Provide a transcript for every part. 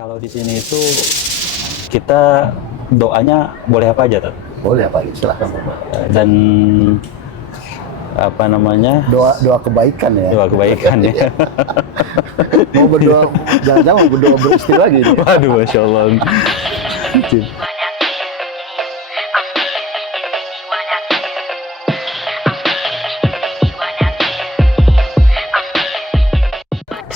Kalau di sini itu kita doanya boleh apa aja, Tat? Boleh apa aja, silahkan. Dan apa namanya? Doa kebaikan ya. Doa kebaikan ya. Mau berdoa, jangan-jangan mau berdoa beristri lagi. Waduh, masya Allah.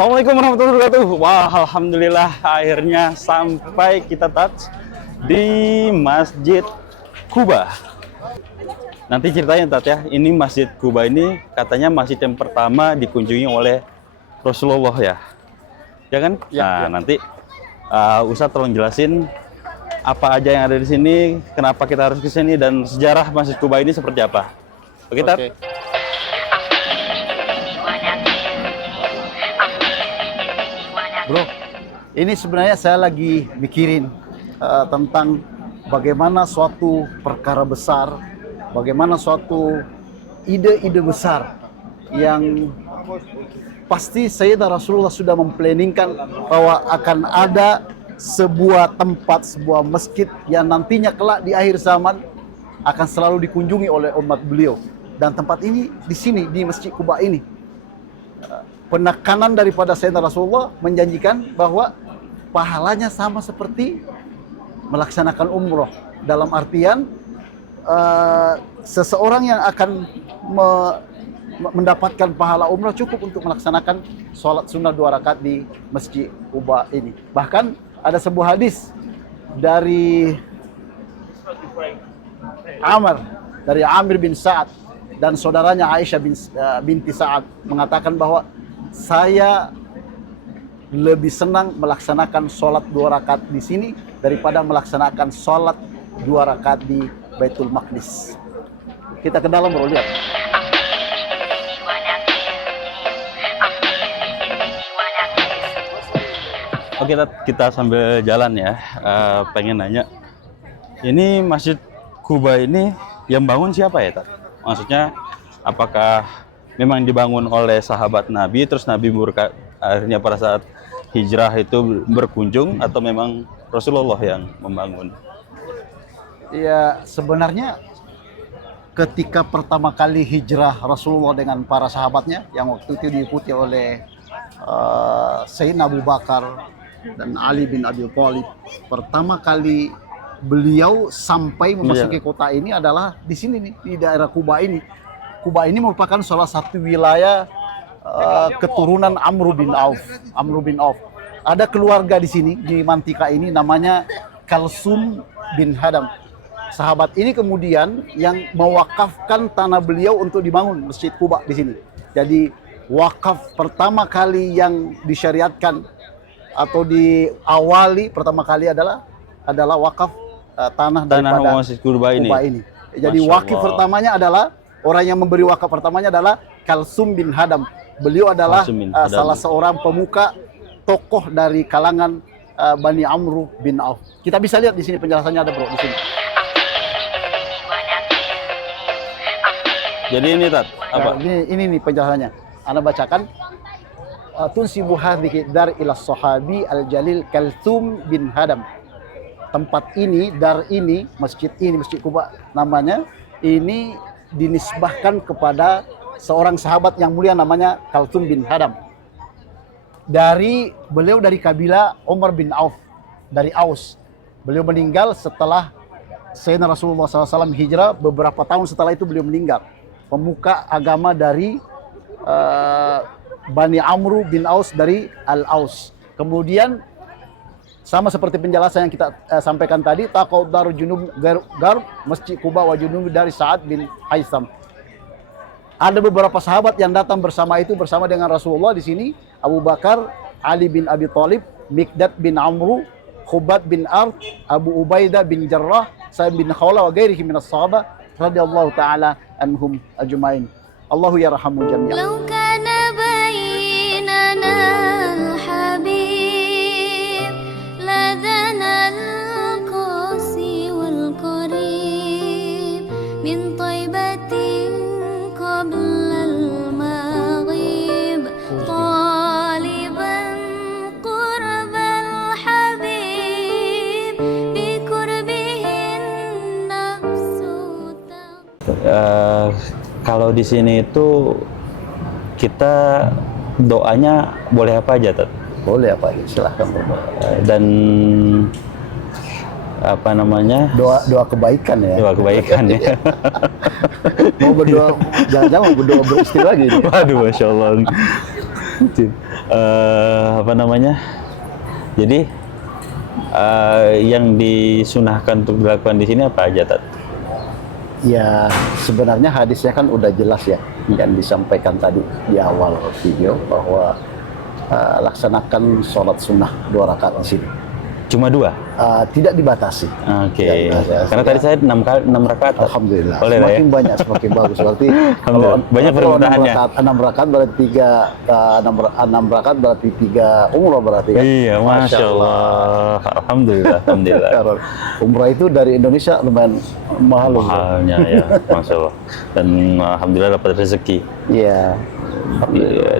Assalamualaikum warahmatullahi wabarakatuh. Wah, alhamdulillah akhirnya sampai kita touch di Masjid Quba. Nanti ceritanya Tat ya, ini Masjid Quba ini katanya masjid yang pertama dikunjungi oleh Rasulullah ya. Ya kan? Ya, Nah, nanti Ustadz tolong jelasin apa aja yang ada di sini, kenapa kita harus ke sini dan sejarah Masjid Quba ini seperti apa. Oke, Tat? Oke. Bro, ini sebenarnya saya lagi mikirin tentang bagaimana suatu perkara besar, bagaimana suatu ide-ide besar yang pasti Sayyidina Rasulullah sudah memplanningkan bahwa akan ada sebuah tempat, sebuah masjid yang nantinya kelak di akhir zaman akan selalu dikunjungi oleh umat beliau. Dan tempat ini di sini, di Masjid Quba ini, penekanan daripada Sayyidina Rasulullah menjanjikan bahwa pahalanya sama seperti melaksanakan umroh. Dalam artian seseorang yang akan mendapatkan pahala umroh cukup untuk melaksanakan sholat sunnah 2 rakaat di Masjid Quba ini. Bahkan ada sebuah hadis dari Amir bin Sa'ad dan saudaranya Aisyah binti Sa'ad mengatakan bahwa saya lebih senang melaksanakan sholat 2 rakaat di sini daripada melaksanakan sholat 2 rakaat di Baitul Maqdis. Kita ke dalam bro, lihat. Oke, Tat, kita sambil jalan ya. Pengen nanya, ini Masjid Quba ini yang bangun siapa ya, Tat? Maksudnya, apakah memang dibangun oleh sahabat Nabi, terus Nabi akhirnya pada saat hijrah itu berkunjung, atau memang Rasulullah yang membangun? Ya, sebenarnya ketika pertama kali hijrah Rasulullah dengan para sahabatnya, yang waktu itu diikuti oleh Sayyidina Abu Bakar dan Ali bin Abi Thalib, pertama kali beliau sampai memasuki kota ini adalah di sini nih, di daerah Quba ini. Quba ini merupakan salah satu wilayah keturunan Amr bin Auf. Ada keluarga di sini di Mantika ini namanya Kalsum bin Hadam. Sahabat ini kemudian yang mewakafkan tanah beliau untuk dibangun Masjid Quba di sini. Jadi wakaf pertama kali yang disyariatkan atau diawali pertama kali adalah wakaf tanah daripada Masjid Quba ini. Jadi wakif pertamanya adalah orang yang memberi wakaf pertamanya adalah Kalsum bin Hadam. Beliau adalah salah seorang pemuka tokoh dari kalangan Bani Amr bin Auf. Kita bisa lihat di sini penjelasannya ada bro di sini. Jadi ini Tat, apa? Ini nih penjelasannya. Anda bacakan. Tunsibu hadhihi dar ila sahabi al-jalil Kalsum bin Hadam. Tempat ini, dar ini, masjid ini, Masjid Quba namanya, ini dinisbahkan kepada seorang sahabat yang mulia namanya Kalsum bin Hadam. Beliau dari kabilah Umar bin Auf, dari Aus. Beliau meninggal setelah Sayyidina Rasulullah SAW hijrah, beberapa tahun setelah itu beliau meninggal. Pemuka agama dari Bani Amr bin Aus dari Al-Aus. Kemudian sama seperti penjelasan yang kita sampaikan tadi, taqaddar junub gar Masjid Quba wa junub dari Sa'ad bin Haitham. Ada beberapa sahabat yang datang bersama dengan Rasulullah di sini, Abu Bakar, Ali bin Abi Thalib, Mikdad bin Amr, Khubat bin Ar, Abu Ubaidah bin Jarrah, Sa'id bin Khawla wa ghairihi minas sahabah radhiyallahu taala anhum ajmain. Allahu yarhamu jami'an. طالبا قرب الحبيب kalau di sini itu kita doanya boleh apa aja, Tat? Boleh apa aja, silahkan berdoa. Dan apa namanya? Doa kebaikan ya. Doa kebaikan ya. Mau berdoa, jangan-jangan mau berdoa beristri lagi. Waduh, masya Allah. Apa namanya? Jadi yang disunahkan untuk dilakukan di sini apa aja, Tat? Ya, sebenarnya hadisnya kan udah jelas ya, yang disampaikan tadi di awal video bahwa laksanakan sholat sunnah 2 rakaat di sini. Cuma 2? Tidak dibatasi. Oke. Tidak dibatasi. Karena tadi saya 6 rakaat. Alhamdulillah. Boleh lah ya? Semakin banyak semakin bagus. Berarti Alhamdulillah. Banyak permintaannya. 6 rakaat berarti 6 rakaat berarti 3 umrah berarti kan? Iya, masya Allah. Alhamdulillah, alhamdulillah. Karena umrah itu dari Indonesia lumayan mahal. Mahalnya ya, masya Allah. Dan alhamdulillah dapat rezeki. Iya.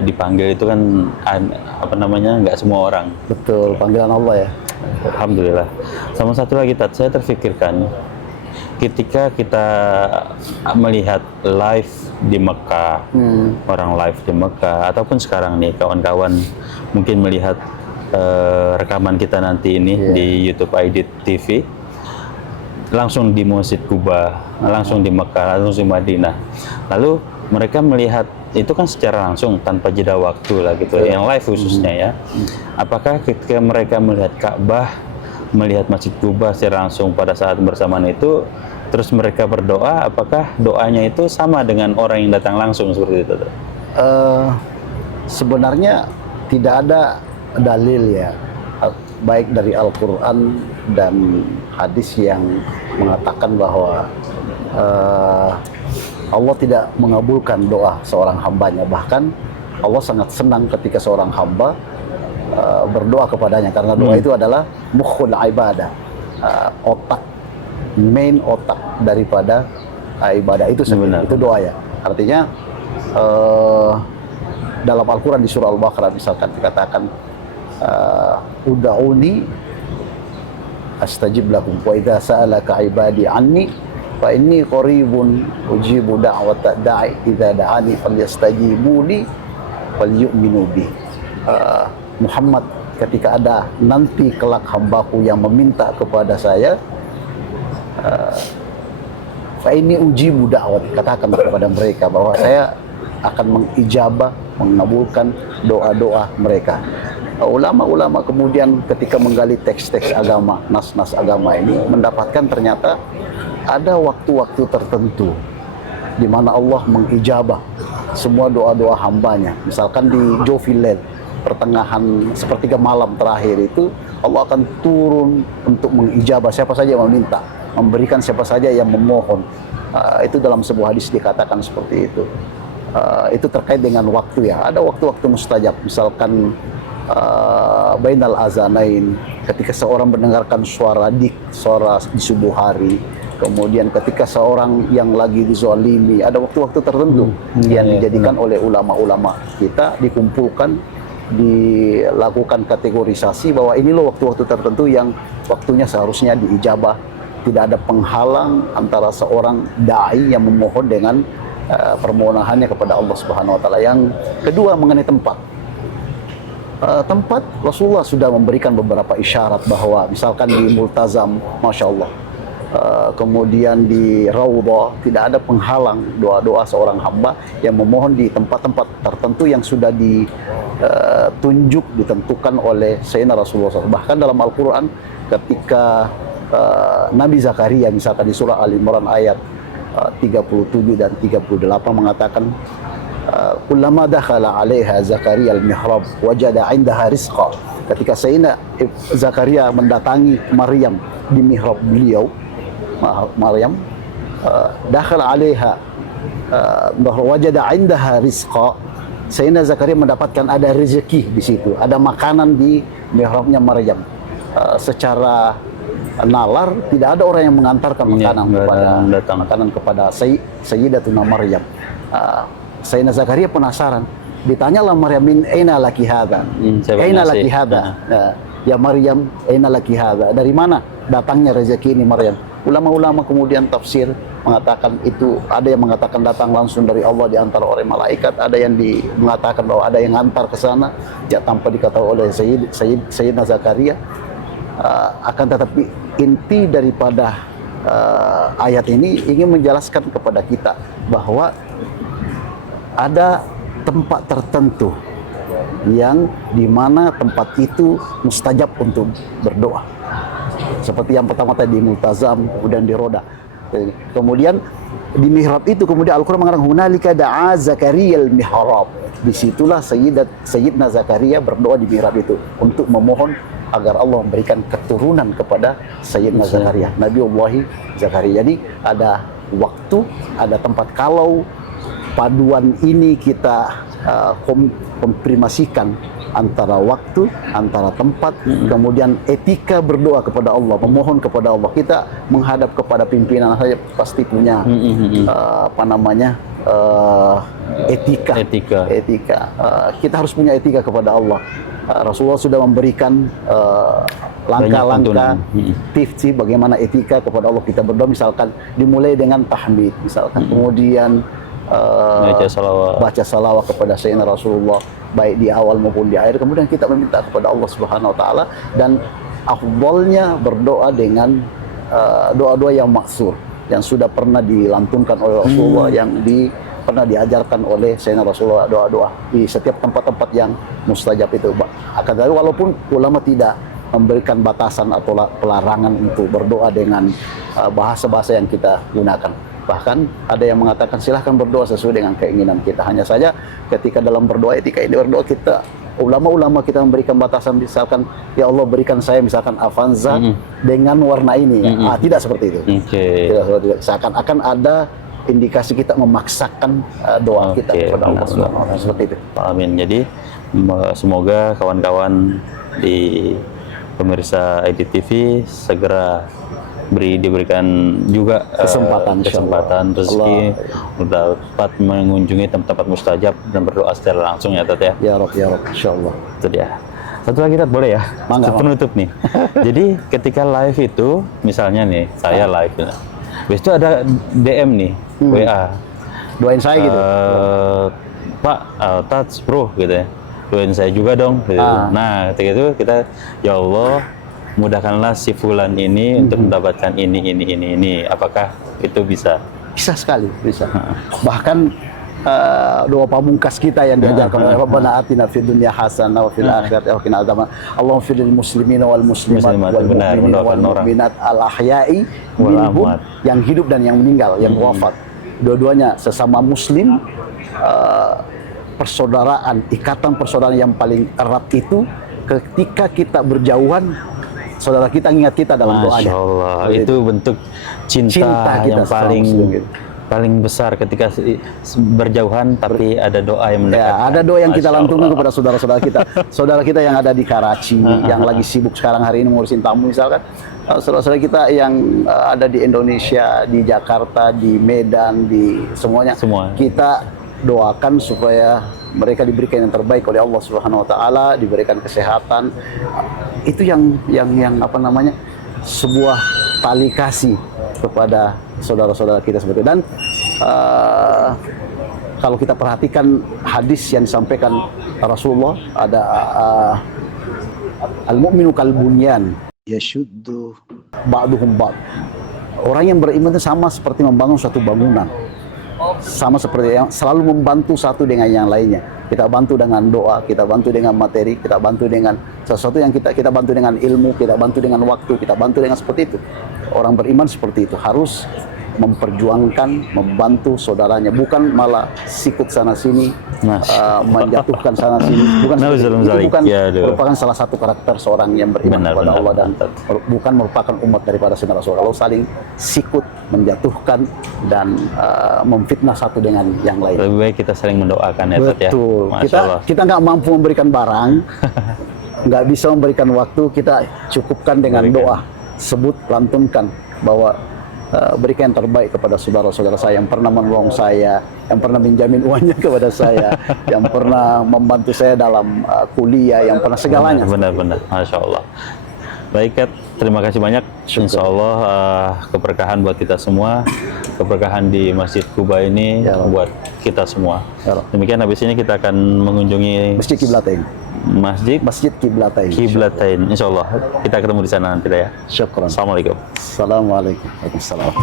Dipanggil itu kan apa namanya, nggak semua orang. Betul, panggilan Allah ya. Alhamdulillah. Sama satu lagi, Tat, saya terfikirkan ketika kita melihat live di Mekah, orang live di Mekah, ataupun sekarang nih kawan-kawan mungkin melihat rekaman kita nanti ini di YouTube Aidit TV, langsung di Masjid Kuba, langsung di Mekah, langsung di Madinah. Lalu mereka melihat itu kan secara langsung tanpa jeda waktu lah gitu, yang live khususnya ya. Apakah ketika mereka melihat Ka'bah, melihat Masjid Kuba secara langsung pada saat bersamaan itu, terus mereka berdoa, apakah doanya itu sama dengan orang yang datang langsung seperti itu? Sebenarnya tidak ada dalil ya, baik dari Al-Quran dan hadis yang mengatakan bahwa Allah tidak mengabulkan doa seorang hambanya. Bahkan Allah sangat senang ketika seorang hamba berdoa kepadanya, karena doa itu adalah mukhul ibadah, otak, main otak daripada ibadah itu sebenarnya. Itu doa ya. Artinya dalam Al-Quran di surah Al-Baqarah misalkan dikatakan uda'uni astajib lakum wa idza sa'alaka ibadi anni fa inni qaribun ujibu da'wata da'i idza da'ani falyastajibu li walyu'minu bi. Muhammad, ketika ada nanti kelak hambaku yang meminta kepada saya, fa inni ujibu da'wat, katakan kepada mereka bahwa saya akan mengijabah, mengabulkan doa-doa mereka. Ulama-ulama kemudian ketika menggali teks-teks agama, nas-nas agama ini, mendapatkan ternyata ada waktu-waktu tertentu di mana Allah mengijabah semua doa-doa hambanya. Misalkan di Jawfil Lail, pertengahan sepertiga malam terakhir itu, Allah akan turun untuk mengijabah siapa saja yang meminta, memberikan siapa saja yang memohon. Itu dalam sebuah hadis dikatakan seperti itu. Itu terkait dengan waktu ya. Ada waktu-waktu mustajab. Misalkan bainal azanain, ketika seorang mendengarkan suara di subuh hari. Kemudian ketika seorang yang lagi dizalimi, ada waktu-waktu tertentu yang dijadikan oleh ulama-ulama kita, dikumpulkan, dilakukan kategorisasi bahwa ini loh waktu-waktu tertentu yang waktunya seharusnya diijabah. Tidak ada penghalang antara seorang dai yang memohon dengan permohonannya kepada Allah Subhanahu wa taala. Yang kedua, mengenai tempat. Tempat, Rasulullah sudah memberikan beberapa isyarat bahwa misalkan di Multazam, Masya Allah, kemudian di Raudhah, tidak ada penghalang doa-doa seorang hamba yang memohon di tempat-tempat tertentu yang sudah ditunjuk, ditentukan oleh Sayyidina Rasulullah SAW. Bahkan dalam Al-Quran ketika Nabi Zakaria misalkan di surah Al-Imran ayat 37 dan 38 mengatakan, kullama dakhala 'alaiha Zakaria al-mihrab wajada 'indaha rizqa. Ketika Sayyidina Zakaria mendatangi Maryam di mihrab beliau, Maryam dakhala 'alaiha wajada 'indaha rizqa. Sayyidina Zakaria mendapatkan ada rezeki di situ, ada makanan di mihrabnya Maryam. Secara nalar tidak ada orang yang mengantarkan makanan kepada Sayyidatuna Maryam. Sayyidina Zakaria penasaran, ditanyalah Maryam, min aina laki hadza? Aina laki hadza? Ya Maryam, aina laki hadza? Dari mana datangnya rezeki ini Maryam? Ulama-ulama kemudian tafsir mengatakan itu, ada yang mengatakan datang langsung dari Allah diantar oleh malaikat, ada yang mengatakan bahwa ada yang antar ke sana ya tanpa diketahui oleh Sayyidina Zakaria. Akan tetapi inti daripada ayat ini ingin menjelaskan kepada kita bahwa ada tempat tertentu yang dimana tempat itu mustajab untuk berdoa. Seperti yang pertama tadi di Multazam, kemudian di Roda. Kemudian di mihrab itu kemudian Al-Quran mengatakan hunalika da'a Zakaria al-mihrab. Disitulah Sayyidina Zakaria berdoa di mihrab itu untuk memohon agar Allah memberikan keturunan kepada Sayyidina Zakaria, Nabiullah Zakaria. Jadi ada waktu, ada tempat. Kalau paduan ini kita komprimasikan antara waktu, antara tempat, kemudian etika berdoa kepada Allah, memohon kepada Allah. Kita menghadap kepada pimpinan saja pasti punya etika. Kita harus punya etika kepada Allah. Rasulullah sudah memberikan langkah-langkah tips bagaimana etika kepada Allah. Kita berdoa misalkan dimulai dengan tahmid, misalkan kemudian baca salawat kepada Sayyidina Rasulullah baik di awal maupun di akhir, kemudian kita meminta kepada Allah Subhanahu wa taala, dan afdalnya berdoa dengan doa-doa yang maksur yang sudah pernah dilantunkan oleh Rasulullah, yang pernah diajarkan oleh Sayyidina Rasulullah, doa-doa di setiap tempat-tempat yang mustajab itu. Akan tetapi walaupun ulama tidak memberikan batasan atau pelarangan untuk berdoa dengan bahasa-bahasa yang kita gunakan. Bahkan ada yang mengatakan silahkan berdoa sesuai dengan keinginan kita. Hanya saja ketika dalam berdoa, etika ini berdoa kita, ulama-ulama kita memberikan batasan, misalkan ya Allah berikan saya misalkan avanza dengan warna ini. Tidak seperti itu. Tidak seperti itu. Seakan-akan ada indikasi kita memaksakan doa kita kepada Allah Subhanahu wa taala, seperti itu. Amin. Jadi semoga kawan-kawan di pemirsa IDTV segera diberikan juga kesempatan rezeki dapat mengunjungi tempat-tempat mustajab dan berdoa secara langsung ya Tat ya. Ya Rob, insyaallah. Itu dia. Satu lagi Tat, boleh ya? Penutup nih. Jadi ketika live itu misalnya nih saya live, habis itu ada DM nih, WA. Doain saya gitu. Pak, Tats bro gitu ya. Doain saya juga dong gitu. Nah, ketika itu kita ya Allah mudahkanlah si fulan ini untuk mendapatkan ini. Apakah itu bisa? Bisa sekali, bisa. Bahkan doa pamungkas kita yang diajarkan oleh Rabbana atina fid dunya hasanah wa fil akhirati wa qina adzaban. Allahumma fil muslimina wal muslimat wal mu'minina wal mu'minat al ahya'i minhum, yang hidup dan yang meninggal, yang wafat. Dua-duanya sesama muslim, persaudaraan, ikatan persaudaraan yang paling erat itu ketika kita berjauhan, saudara kita ingat kita dalam doanya. Masya Allah, itu bentuk cinta yang paling besar ketika berjauhan, tapi ada doa yang mendekatkan. Ya, ada doa yang kita lantunkan kepada saudara-saudara kita. Saudara kita yang ada di Karachi, yang lagi sibuk sekarang hari ini ngurusin tamu misalkan. Saudara-saudara kita yang ada di Indonesia, di Jakarta, di Medan, di semuanya. Kita doakan supaya mereka diberikan yang terbaik oleh Allah Subhanahu wa taala, diberikan kesehatan. Itu yang apa namanya? Sebuah tali kasih kepada saudara-saudara kita seperti itu. Dan kalau kita perhatikan hadis yang disampaikan Rasulullah, ada al-mu'minu kal bunyan yashuddu ba'duhum ba'd. Orang yang beriman itu sama seperti membangun suatu bangunan. Sama seperti yang selalu membantu satu dengan yang lainnya. Kita bantu dengan doa, kita bantu dengan materi, kita bantu dengan sesuatu yang kita bantu dengan ilmu, kita bantu dengan waktu, kita bantu dengan seperti itu. Orang beriman seperti itu, harus memperjuangkan, membantu saudaranya, bukan malah sikut sana sini, menjatuhkan sana sini. Bukan itu bukan merupakan salah satu karakter seorang yang beriman kepada Allah, dan bukan merupakan umat daripada Sayyidina Rasul. Kalau saling sikut, menjatuhkan dan memfitnah satu dengan yang lain. Lebih baik kita saling mendoakan ya. Betul. Kita nggak mampu memberikan barang, nggak bisa memberikan waktu, kita cukupkan dengan doa. Sebut, lantunkan bahwa berikan yang terbaik kepada saudara-saudara saya yang pernah menolong saya, yang pernah menjamin uangnya kepada saya, yang pernah membantu saya dalam kuliah, yang pernah segalanya. Benar-benar, Masya Allah. Baik, Kat. Terima kasih banyak. Insya Allah keberkahan buat kita semua, keberkahan di Masjid Kuba ini Ya, Rob. buat kita semua. Ya, Rob. Demikian habis ini kita akan mengunjungi Masjid Kiblatain. Masjid Kiblatain. Kiblatain. Insya Allah kita ketemu di sana nanti ya. Syukran. Assalamualaikum. Assalamualaikum. Waalaikumsalam.